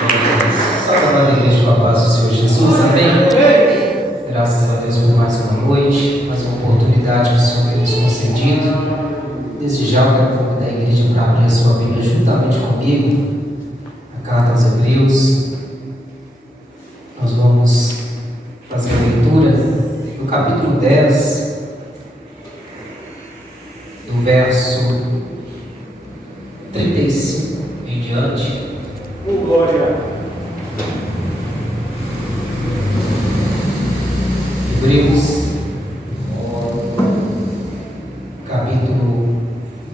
Salve a igreja com a paz do Senhor Jesus, amém? Graças a Deus por mais uma noite, mais uma oportunidade que o Senhor tem nos concedido. Desde já eu quero convidar a igreja para abrir a sua Bíblia juntamente comigo, a carta aos Hebreus. Nós vamos fazer a leitura do capítulo 10, do verso 35 em diante. Glória. Hebreus, capítulo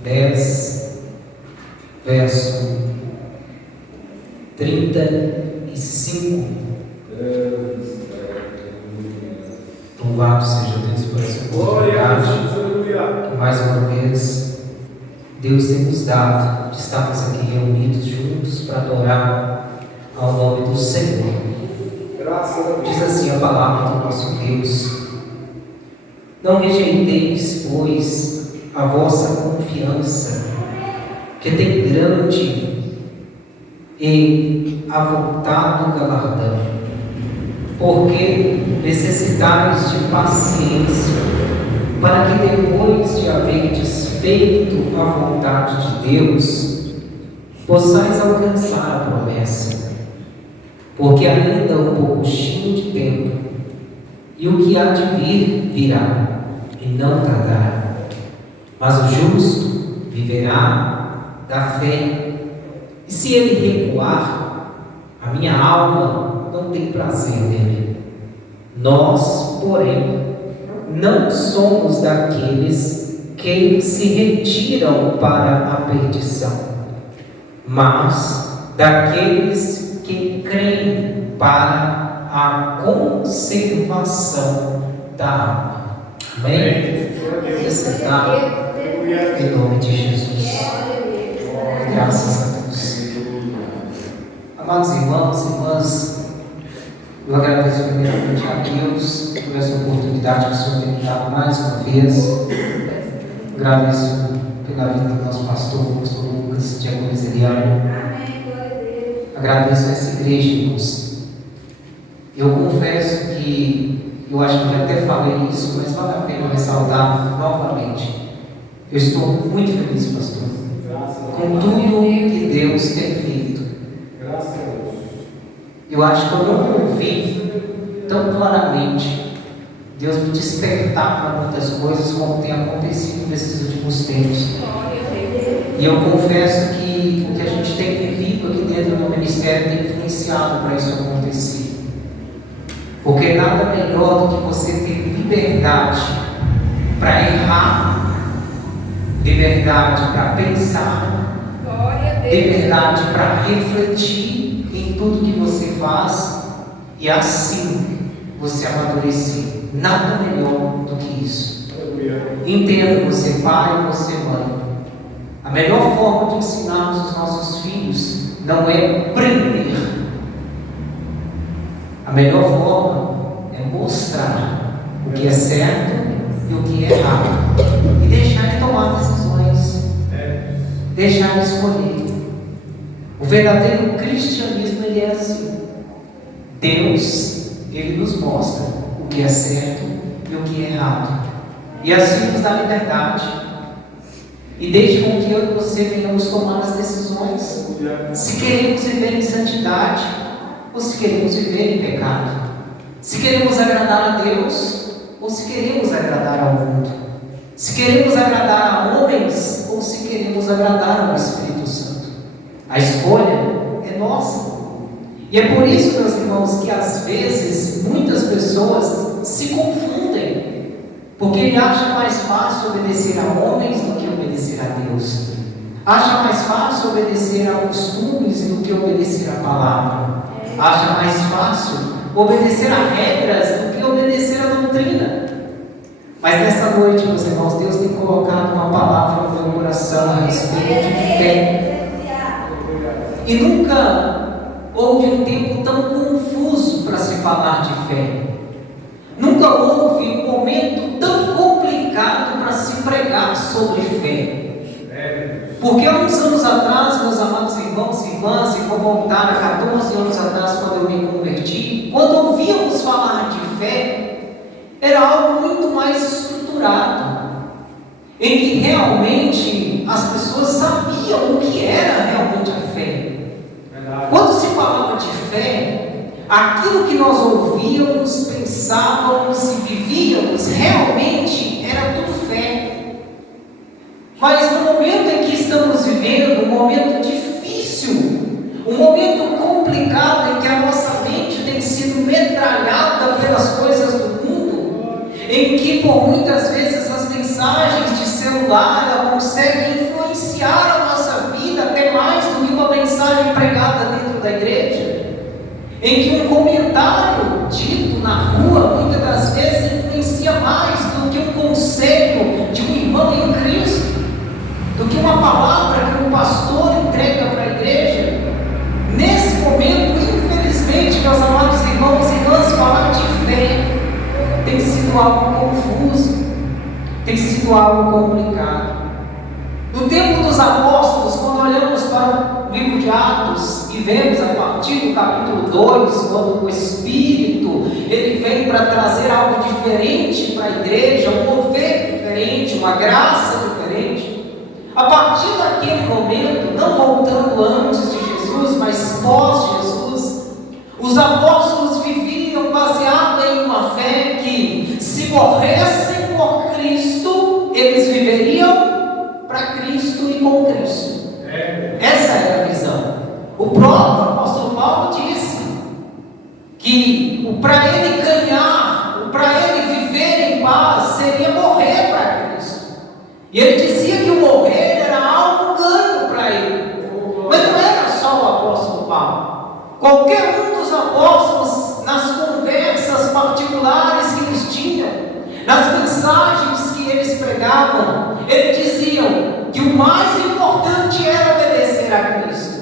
10, verso 35. Louvado seja Deus por essa oportunidade que mais uma vez Deus tem nos dado de estarmos aqui reunidos juntos para adorar ao nome do Senhor. Diz assim a palavra do nosso Deus: não rejeiteis, pois, a vossa confiança, que tem grande e avultado galardão, porque necessitais de paciência, para que depois de haverdes feito a vontade de Deus, possais alcançar a promessa. Porque ainda um pouquinho de tempo, e o que há de vir virá, e não tardará. Mas o justo viverá da fé, e se ele recuar, a minha alma não tem prazer nele. Nós, porém, não somos daqueles que se retiram para a perdição, mas daqueles que creem para a conservação da alma. Amém? Sentar em nome de Jesus. Graças a Deus. Amados irmãos e irmãs, eu agradeço primeiramente a Deus por essa oportunidade que o Senhor tem me dado mais uma vez. Agradeço pela vida do nosso pastor Lucas, diácono Eliano. Agradeço a essa igreja, irmãos. Eu confesso que, eu acho que já até falei isso, mas vale a pena ressaltar novamente. Eu estou muito feliz, pastor, com tudo que Deus tem feito. Graças a Deus. Eu acho que eu não ouvi tão claramente Deus me despertar para muitas coisas como tem acontecido nesses últimos tempos. E eu confesso que o que a gente tem vivido aqui dentro do ministério tem influenciado para isso acontecer. Porque nada melhor do que você ter liberdade para errar, liberdade para pensar, liberdade para refletir em tudo que você faz e assim você amadurecer. Nada melhor do que isso. Entenda, você pai e você mãe, a melhor forma de ensinarmos os nossos filhos não é prender. A melhor forma é mostrar o que é certo e o que é errado. E deixar ele tomar decisões. Deixar ele escolher. O verdadeiro cristianismo, ele é assim. Deus, ele nos mostra o que é certo e o que é errado. E assim nos dá liberdade. E deixe com que eu e você venhamos tomar as decisões. Se queremos viver em santidade ou se queremos viver em pecado. Se queremos agradar a Deus ou se queremos agradar ao mundo. Se queremos agradar a homens ou se queremos agradar ao Espírito Santo. A escolha é nossa. E é por isso, meus irmãos, que às vezes muitas pessoas se confundem. Porque ele acha mais fácil obedecer a homens do que obedecer a Deus. Acha mais fácil obedecer a costumes do que obedecer a palavra. Acha mais fácil obedecer a regras do que obedecer a doutrina. Mas nessa noite, meus irmãos, Deus tem colocado uma palavra no meu coração a respeito de fé. E nunca houve um tempo tão confuso para se falar de fé. Nunca houve um momento tão complicado para se pregar sobre fé. Porque há uns anos atrás, meus amados irmãos e irmãs, e vou voltar a 14 anos atrás, quando eu me converti, quando ouvíamos falar de fé, era algo muito mais estruturado, em que realmente as pessoas sabiam o que era realmente a fé. Quando se falava de fé, aquilo que nós ouvíamos, pensávamos e vivíamos realmente era tudo fé. Mas no momento em que estamos vivendo, um momento difícil, um momento complicado, em que a nossa mente tem sido metralhada pelas coisas do mundo, em que por muitas vezes as mensagens de celular ela consegue influenciar a nossa vida até mais do que uma mensagem pregada dentro da igreja, em que um comentário dito na rua muitas das vezes influencia mais do que um conselho de um irmão em Cristo, do que uma palavra que um pastor entrega para a igreja. Nesse momento, infelizmente, meus amados irmãos e irmãs, falar de fé tem sido algo confuso, tem sido algo complicado. No tempo dos apóstolos, quando olhamos para o livro de Atos e vemos a partir do capítulo 2, quando o Espírito ele vem para trazer algo diferente para a igreja, um mover diferente, uma graça diferente. A partir daquele momento, não voltando antes de Jesus, mas pós-Jesus, os apóstolos viviam baseado em uma fé que, se morressem por Cristo, eles viveriam para Cristo e com Cristo. Essa era a visão. O próprio apóstolo Paulo disse que para ele ganhar, para ele viver em paz, seria morrer para Cristo. E ele dizia que o morrer era algo ganho para ele. Mas não era só o apóstolo Paulo. Qualquer um dos apóstolos, nas conversas particulares que eles tinham, nas mensagens que eles pregavam, eles diziam que o mais importante era obedecer a Cristo.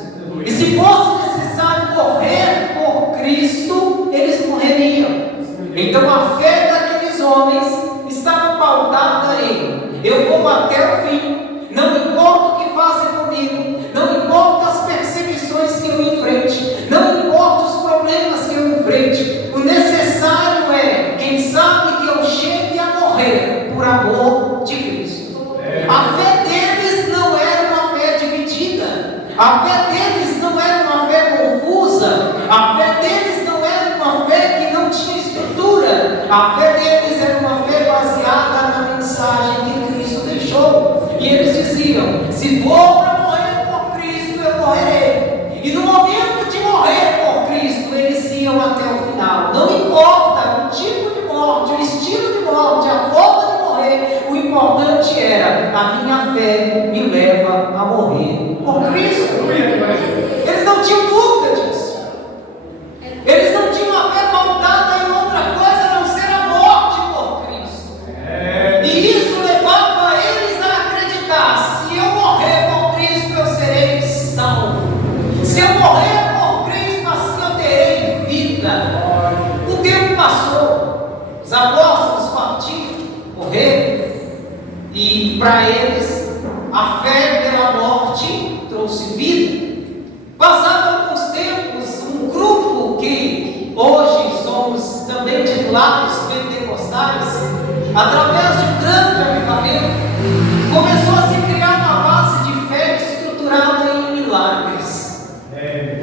E se fosse necessário morrer por Cristo, eles morreriam. Então a fé daqueles homens estava pautada em: eu vou até o fim, não importa o que fazem comigo, não importa as perseguições que eu enfrente, não importa os problemas que eu enfrente, o necessário é, quem sabe, que eu chegue a morrer por amor de Cristo. A fé deles não era uma fé dividida, a fé deles não era uma fé confusa, a fé deles não era uma fé que não tinha estrutura, a fé deles era uma fé baseada na mensagem que Cristo deixou. E eles diziam: se for para morrer por Cristo, eu morrerei. E no momento de morrer por Cristo, eles iam até o final. Não importa o tipo de morte, o estilo de morte, a forma de morrer, o importante era: a minha fé me leva a morrer por Cristo. Eles não tinham dúvida disso. Eles não tinham a fé pautada em outra coisa a não ser a morte por Cristo. E isso levava eles a acreditar: se eu morrer por Cristo, eu serei salvo. Se eu morrer por Cristo, assim eu terei vida. O tempo passou, os apóstolos partiram, morreram, e para eles a fé pela morte trouxe vida. Passados alguns tempos, um grupo que hoje somos também titulados pentecostais, através de um grande avivamento, começou a se criar uma base de fé estruturada em milagres.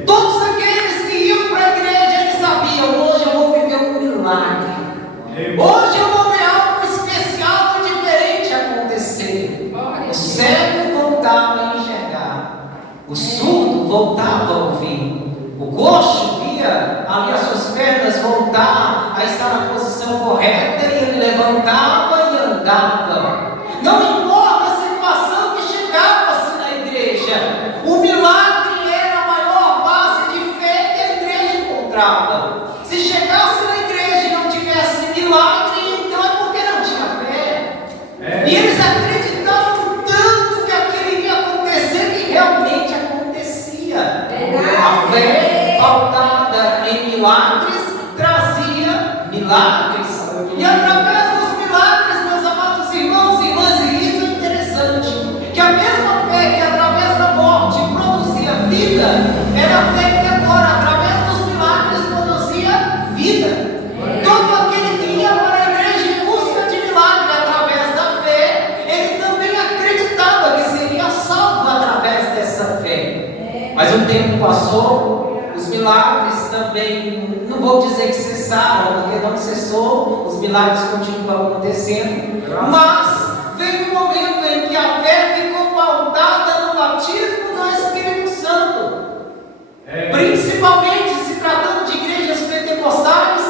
Todos aqueles que iam para a igreja, eles sabiam: hoje eu vou viver um milagre, hoje eu vou ver algo especial e diferente acontecer. O cego voltava a enxergar, o surdo voltava a ouvir, o coxo via ali as suas pernas voltar a estar na posição correta, e ele levantava e andava. Não importa a situação que chegava-se na igreja, o milagre era a maior base de fé que a igreja encontrava. Se chegasse na igreja e não tivesse milagre, então é porque não tinha fé. E eles acreditavam tanto que aquilo ia acontecer, que realmente acontecia. A fé pautada em milagres trazia milagres. E através dos milagres, meus amados irmãos e irmãs, e isso é interessante, que a mesma fé que através Era a fé que agora, através dos milagres, produzia vida. Todo aquele que ia para a igreja em busca de milagre através da fé, ele também acreditava que seria salvo através dessa fé. Mas o tempo passou, os milagres também, não vou dizer que cessaram, porque não cessou, os milagres continuam acontecendo, mas veio um momento em que a fé ficou pautada no batismo do Espírito Santo. Principalmente se tratando de igrejas pentecostais,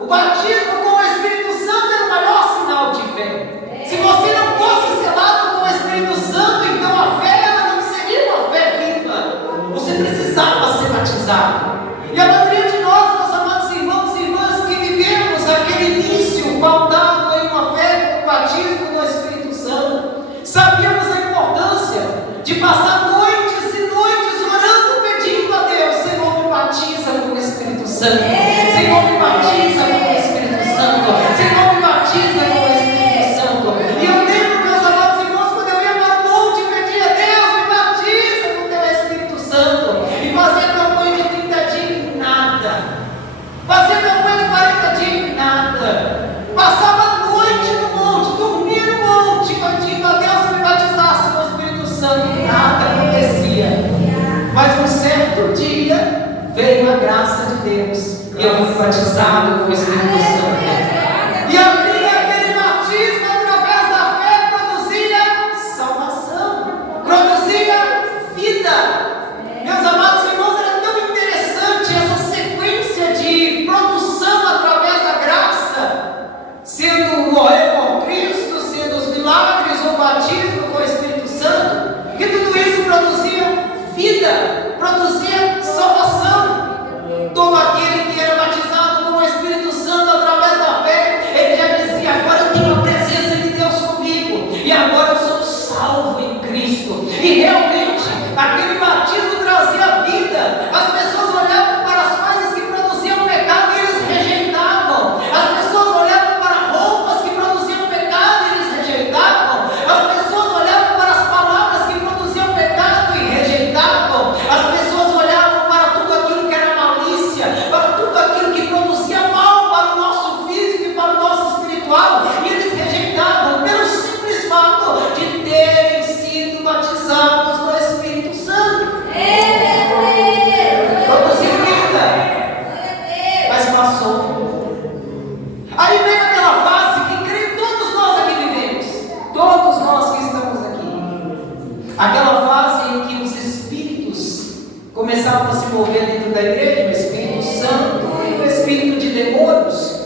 o batismo com o Espírito Santo era o maior sinal de fé. Se você não fosse selado com o Espírito Santo, então a fé ela não seria uma fé viva. Você precisava ser batizado. E a maioria de nós, meus amados irmãos e irmãs, que vivemos aquele início pautado em uma fé com o batismo do Espírito Santo, sabíamos a importância de passar noites e noites orando, pedindo a Deus: Senhor, me batiza com o Espírito Santo. Senhor, me batiza com o Espírito Santo. Senhor, me batiza com o Espírito Santo. E eu lembro, meus amados irmãos, quando eu ia para o monte e pedia a Deus: me batiza com o teu Espírito Santo. E fazia campanha de 30 dias e nada. Fazia campanha de 40 dias e nada. Passava a noite no monte, dormia no monte, pedindo a Deus que me batizasse com o Espírito Santo. E nada acontecia. Mas um certo dia veio a graça de Deus. E eu fui batizado com o Espírito Santo. E aquele batismo através da fé produzia salvação, produzia vida. Meus amados irmãos, era tão interessante essa sequência de produção através da graça, sendo morrer por Cristo, sendo os milagres, o batismo com o Espírito Santo, que tudo isso produzia vida, produzia salvação. Todo aquele que era batizado com o Espírito Santo através da fé, ele já dizia: agora eu tenho a presença de Deus comigo, e agora eu sou salvo em Cristo. E realmente, aquele batismo trazia vida. As pessoas olhavam para as coisas que produziam pecado e eles rejeitavam. As pessoas olhavam para roupas que produziam pecado e eles rejeitavam. As pessoas olhavam para as palavras que produziam pecado e rejeitavam. As pessoas olhavam para tudo aquilo que era malícia, para tudo aquilo que produzia mal para o nosso físico e para o nosso espiritual, e eles rejeitavam pelo simples fato de terem sido batizados no Espírito Santo. Produziu vida, mas passou. Aí veio aquela fase que creio todos nós aqui vivemos, todos nós que estamos aqui, aquela fase em que os espíritos começavam a se mover dentro da igreja, o Espírito Santo e o espírito de demônios.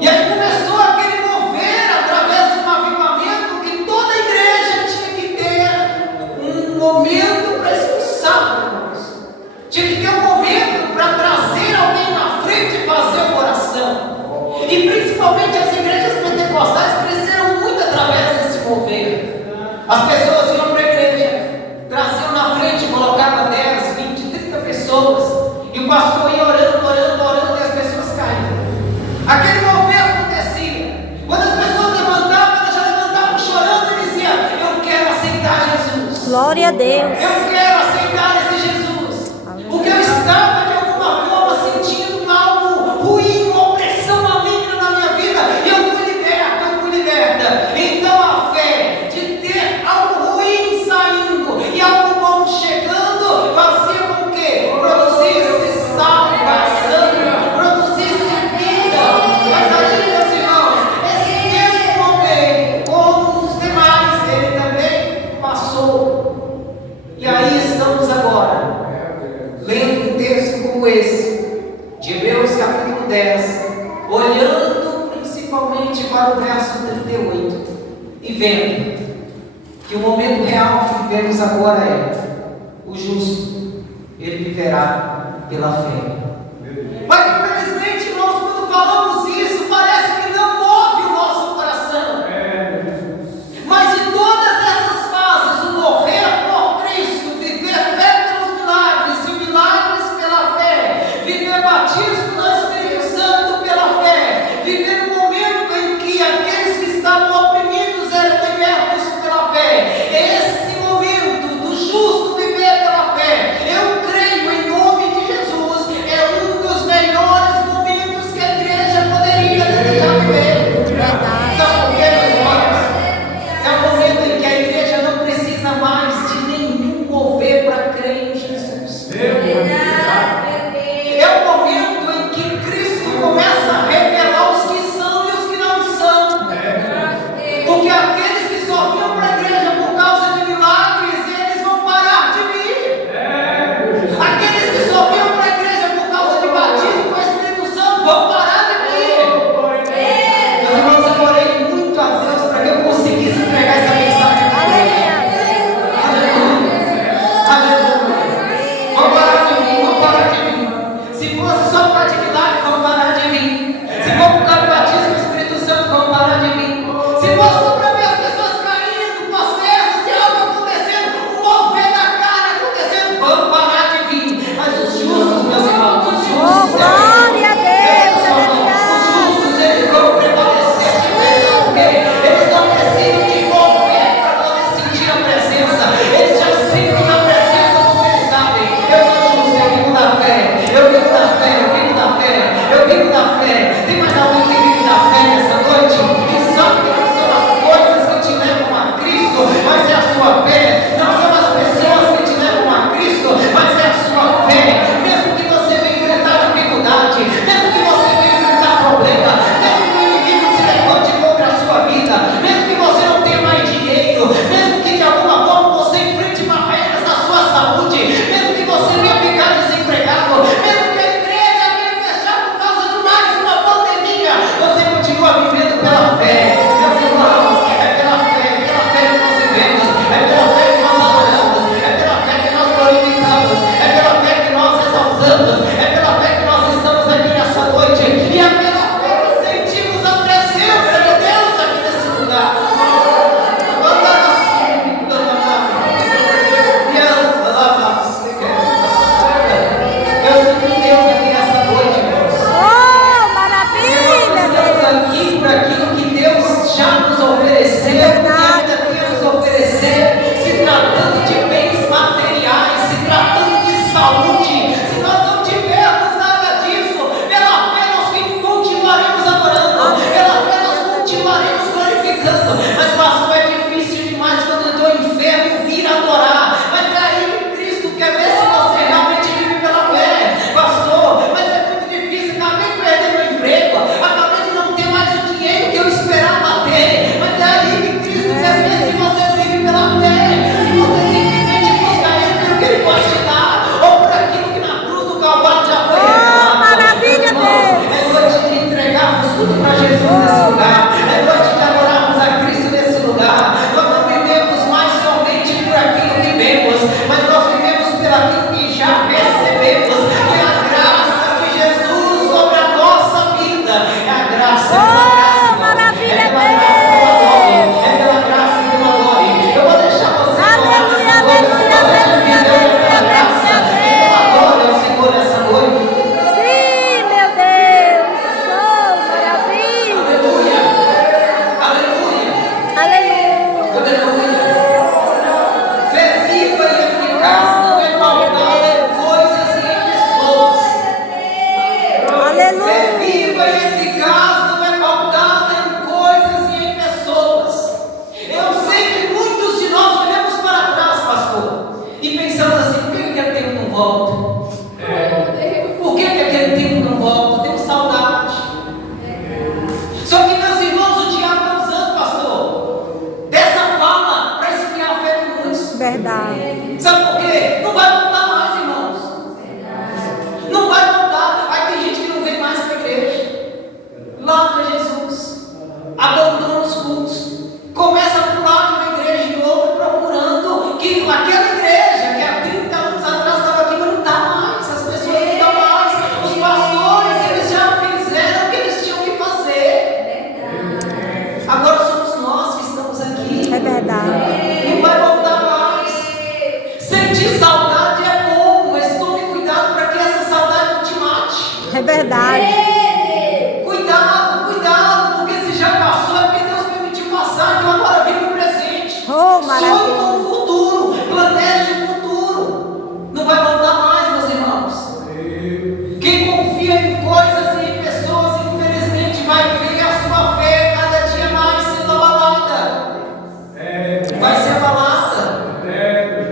E aí começou aquele mover através de um avivamento que toda a igreja tinha que ter um momento para expulsar demônios. Tinha que ter um momento para trazer alguém na frente e fazer uma oração. E principalmente as igrejas pentecostais cresceram muito através desse mover. As pessoas iam para a igreja, traziam na frente, colocavam 10, 20, 30 pessoas, e o pastor ia orando, orando, orando, e as pessoas caíam. Aquele mover acontecia. Quando as pessoas levantavam, elas já levantavam chorando e diziam: eu quero aceitar Jesus. Glória a Deus. Eu quero aceitar esse Jesus. Porque eu estava de alguma forma sentindo algo ruim, uma opressão maligna na minha vida, e eu fui liberta. Então a fé de ter algo ruim saindo e algo bom chegando fazia com que produzisse salvação, produzisse vida. Mas aí, meus irmãos, esse mesmo mover, como os demais, ele também passou. E aí estamos agora lendo um texto como esse, de Hebreus capítulo 10, olhando principalmente para o verso 38 e vendo que o momento real que vivemos agora é: o justo, ele viverá pela fé. Mas infelizmente, irmãos, quando falamos isso, parece que não move o nosso coração. Mas em todas essas fases, o morrer por Cristo, viver fé pelos milagres e milagres pela fé, viver batismo no Espírito Santo pela fé, viver um momento em que aqueles que estavam oprimidos eram libertos pela fé, esse momento do justo viver pela fé, eu creio saúde, se nós não tivermos nada disso, pela fé nós continuaremos adorando, pela fé nós continuaremos glorificando. Mas pastor, é difícil demais quando eu estou enfermo vir adorar. Mas é aí que Cristo quer ver se você realmente vive pela fé. Pastor, mas é muito difícil, acabei de perder meu emprego, acabei de não ter mais o dinheiro que eu esperava ter. Mas é aí que Cristo quer ver se você vive pela fé, se você simplesmente busca Ele pelo que Ele pode te dar, ou por aquilo que na cruz do Calvário já foi revelado. Maravilha, Deus! É noite de entregarmos tudo para Jesus nesse lugar, é noite de adorarmos a Cristo nesse lugar. Nós não vivemos mais somente por aquilo que vemos, mas nós vivemos por aquilo que já recebemos, que é a graça de Jesus sobre a nossa vida. É a graça, Maravilha, é pela graça e pela glória. Eu vou deixar você Aleluia, falar essas coisas, aleluia, você vai viver pela graça e pela glória ao Senhor essa noite. Sim, meu Deus! Oh, maravilha! Aleluia, aleluia, Aleluia! aleluia. Fé viva e eficaz não é pautada em coisas e em pessoas. Fé Aleluia! viva e eficaz não é pautada em coisas e em pessoas. Eu sei que muitos de nós olhamos para trás, pastor, e pensamos assim: por que aquele tempo não volta? Por que aquele tempo não volta? Temos saudade. Só que, meus irmãos, o diabo está usando, pastor, dessa fala para esfriar a fé de muitos. Verdade. Sabe por quê? Não vai voltar mais, irmãos. Não vai voltar. Aí tem gente que não vem mais para a igreja. Larga Jesus. Abandona os cultos. Começa a pular de uma igreja em outra, procurando que aquela igreja que há 30 anos atrás estava aqui, mas não está mais. As pessoas não estão mais. Os pastores, eles já fizeram o que eles tinham que fazer. Agora somos nós que estamos aqui. É verdade. Não vai voltar mais. Sentir saudade é bom, mas tome cuidado para que essa saudade não te mate. É verdade. Cuidado, cuidado, porque se já passou é porque Deus permitiu passar, então agora vive o presente. Oh, Sonhe maravilha. com o futuro, planeje o futuro. Não vai voltar mais, meus irmãos. Quem confia em coisas e em pessoas, infelizmente, vai ver a sua fé cada dia mais sendo abalada. Vai ser abalada.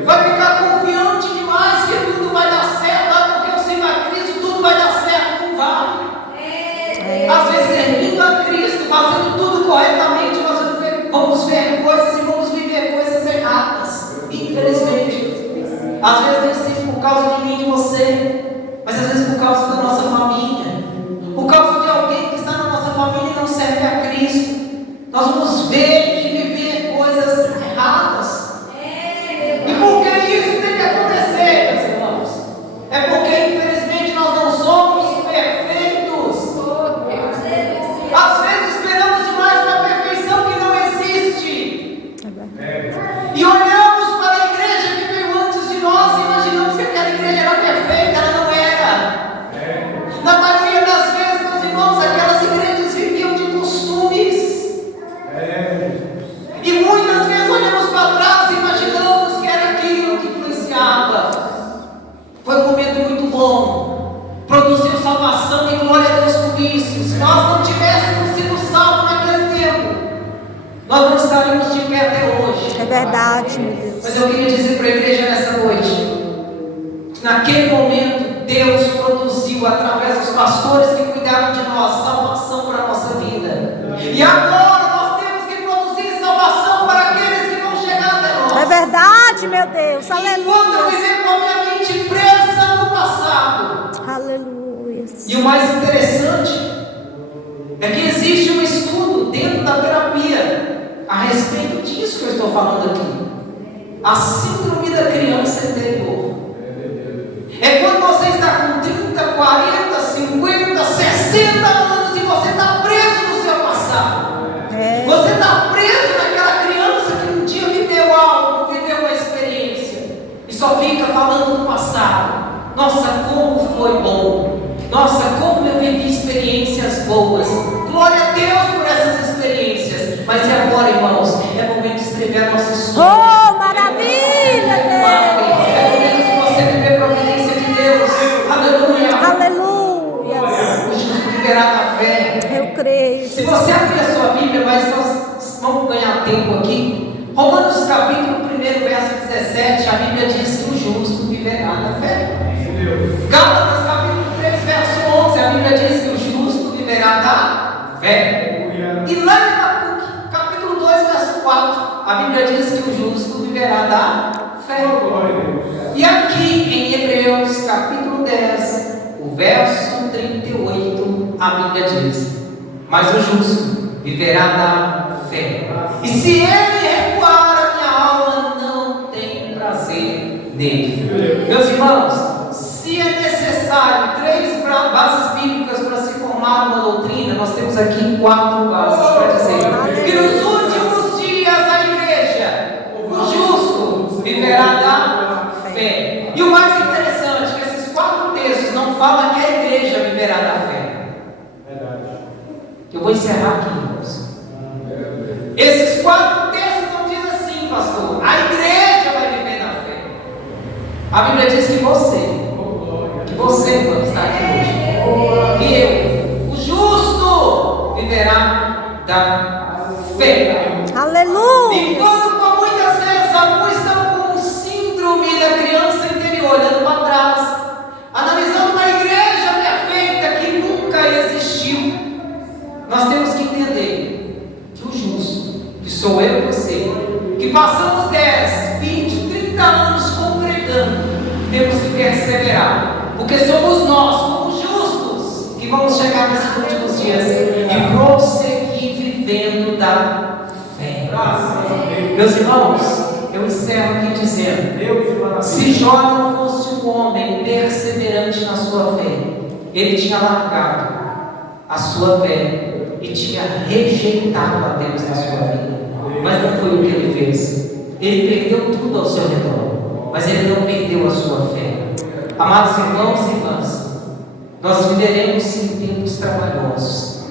Vai ficar confiante demais que tudo vai dar certo, porque eu sei que a Cristo tudo vai dar certo, não vai. Às vezes, servindo a Cristo, fazendo tudo corretamente, nós vamos ver coisas e vamos viver coisas erradas, infelizmente. Às vezes nem sempre por causa de mim e de você, mas às vezes por causa da nossa família, por causa de alguém que está na nossa família e não serve a Cristo. Nós vamos ver e viver coisas erradas. E por que isso tem que acontecer, meus irmãos? É porque infelizmente nós não somos perfeitos. Às vezes esperamos demais uma perfeição que não existe. E olhamos para a igreja que veio antes de nós e imaginamos que aquela igreja era perfeita, ela não era. Na maioria das vezes, meus irmãos, aquelas igrejas viviam de costumes. E muitas vezes olhamos para trás e imaginamos que era aquilo que influenciava. Foi um momento muito bom, produziu salvação e glória a Deus por isso. Se nós não tivéssemos sido salvos naquele tempo, nós não estaríamos de pé até hoje. É verdade, meu Deus. Mas eu queria dizer para a igreja nessa noite, que naquele momento Deus produziu através dos pastores que cuidaram de nós salvação para a nossa vida. E agora nós temos que produzir salvação para aqueles que vão chegar até nós. É verdade, meu Deus. Enquanto eu Aleluia. viver com a minha mente presa no passado. Aleluia. E o mais interessante é que existe um estudo dentro da terapia a respeito disso que eu estou falando aqui. A síndrome da criança interior. É quando você está com 30, 40, 50, 60 anos e você está preso no seu passado. Você está preso naquela criança que um dia viveu algo, viveu uma experiência e só fica falando do passado. Nossa, como foi bom. Nossa, como eu vivi experiências boas. Glória a Deus por essas experiências. Mas e agora, irmãos? É momento de escrever a nossa história. Oh, maravilha, Deus. É momento de você viver providência de ganhar tempo aqui. Romanos capítulo 1, verso 17, a Bíblia diz que o justo viverá da fé. Gálatas capítulo 3, verso 11, a Bíblia diz que o justo viverá da fé. E lá em Abacuque, capítulo 2, verso 4, a Bíblia diz que o justo viverá da fé. E aqui em Hebreus capítulo 10, o verso 38, a Bíblia diz: mas o justo viverá da fé. E se ele recuar, a minha alma não tem prazer nele. Meus irmãos, se é necessário 3 bases bíblicas para se formar uma doutrina, nós temos aqui 4 bases para dizer que nos últimos dias a igreja, o justo viverá da fé. E o mais interessante é que esses 4 textos não falam que a igreja viverá da fé. Eu vou encerrar aqui, irmãos. Esses 4 textos não dizem assim, pastor: a igreja vai viver da fé. A Bíblia diz que você, irmão, está aqui hoje, que eu, o justo, viverá da fé. Aleluia. Enquanto muitas vezes alguns estão com o síndrome da criança interior, olhando para trás, analisando uma igreja perfeita que nunca existiu. Nós temos que entender que o justo, que sou eu e você, que passamos 10, 20, 30 anos congregando, temos que perseverar, porque somos nós, como justos, que vamos chegar nesses últimos dias e prosseguir vivendo da fé. Meus irmãos, eu encerro aqui dizendo: se Jó não fosse um homem perseverante na sua fé, ele tinha largado a sua fé e tinha rejeitado a Deus na sua vida. Mas não foi o que ele fez. Ele perdeu tudo ao seu redor, mas ele não perdeu a sua fé. Amados irmãos e irmãs, nós viveremos sim tempos trabalhosos,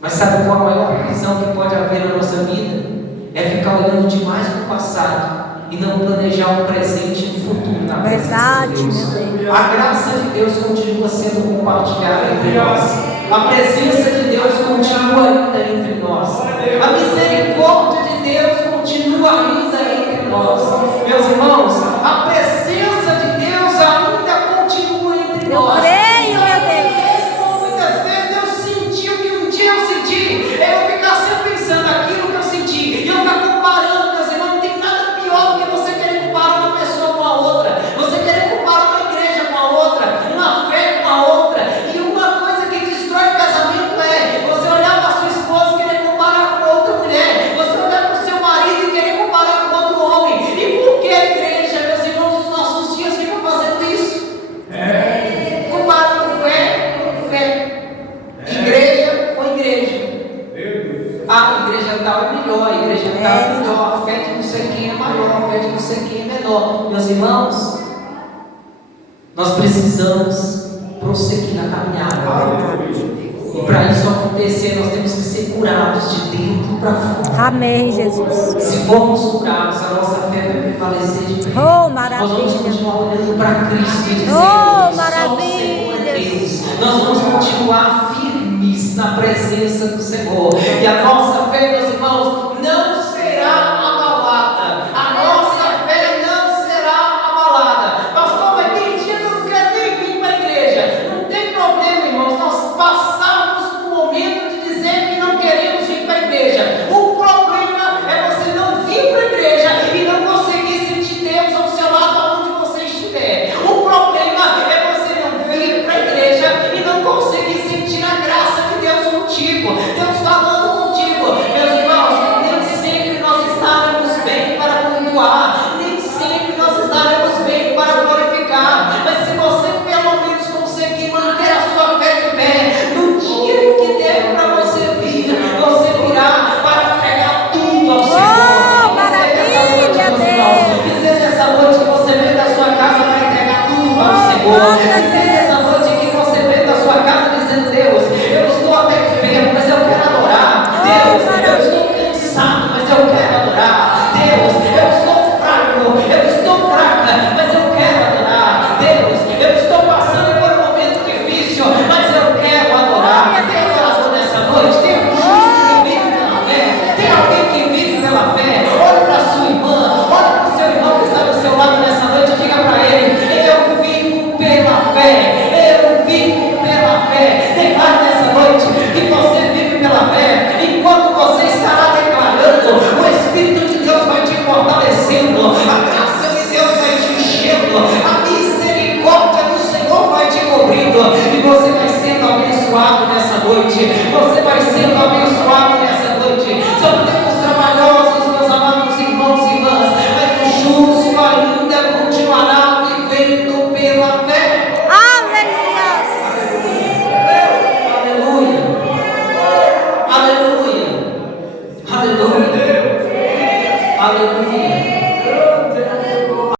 mas sabe qual a maior prisão que pode haver na nossa vida? É ficar olhando demais para o passado e não planejar um presente e um futuro na presença de Deus. A graça de Deus continua sendo compartilhada entre nós. A presença de Deus continua ainda entre nós. A misericórdia de Deus continua ainda entre nós. Meus irmãos, a presença de Deus ainda continua entre nós. Eu creio, meu Deus. Muitas vezes eu senti o que um dia eu senti. Eu ficar sempre pensando aquilo que eu senti. E eu ficar comparando, meus irmãos. Não tem nada pior do que você querer comparar uma pessoa com a outra. Você querer comparar uma igreja com a outra, uma fé com a outra. E uma coisa que destrói o casamento é você olhar para sua esposa e querer comparar com outra mulher. Você olhar para o seu marido e querer comparar com outro homem. E por que a igreja, meus irmãos, nos nossos dias ficam fazendo isso? Comparando fé com fé. Igreja com igreja. A igreja tal é melhor, a igreja tal é melhor, a fé de não sei quem é maior, a fé de não sei quem é menor. Meus irmãos, nós precisamos prosseguir na caminhada. E para isso acontecer, nós temos que ser curados de dentro para fora. Amém, Jesus. Se formos curados, a nossa fé vai prevalecer de pé. Oh, Nós maravilha. vamos continuar olhando para Cristo e dizendo: Oh, só o Senhor é Deus. Nós vamos continuar firmes na presença do Senhor. E a nossa fé, meus irmãos, não será abalada. A nossa fé não será abalada. Pastor, mas tem dia que eu não quero nem vir para a igreja. Não tem problema, irmãos. Nós passamos por um momento de dizer que não queremos vir para a igreja. O problema é você não vir para a igreja e não conseguir sentir Deus ao seu lado aonde você estiver. O problema é você não vir para a igreja e não conseguir sentir a graça de Deus contigo. Deus falando contigo. Meus irmãos, nem sempre nós estaremos bem para cultuar, nem sempre nós estaremos bem para glorificar. Mas se você pelo menos conseguir manter a sua fé de pé, no dia que der para você vir, você virá para entregar tudo ao Senhor. Maravilha, Deus. Que seja essa noite que você vem da sua casa para entregar tudo para o Senhor. Que seja essa noite que você vem da sua casa dizendo: Deus, eu estou até enfermo, mas eu quero adorar. Deus, eu estou cansado, mas eu quero adorar. Deus, eu estou fraca, mas eu quero adorar. Deus, eu estou passando por um momento difícil, mas eu quero adorar. Tem oração nessa noite? Tem um justo que vive pela fé? Tem alguém que vive pela eu vivo pela fé. Declare nessa noite que você vive pela fé. Enquanto você estará declarando, o Espírito de Deus vai te fortalecendo, a graça de Deus vai te enchendo, a misericórdia do Senhor vai te cobrindo, e você vai sendo abençoado nessa noite. Você vai sendo abençoado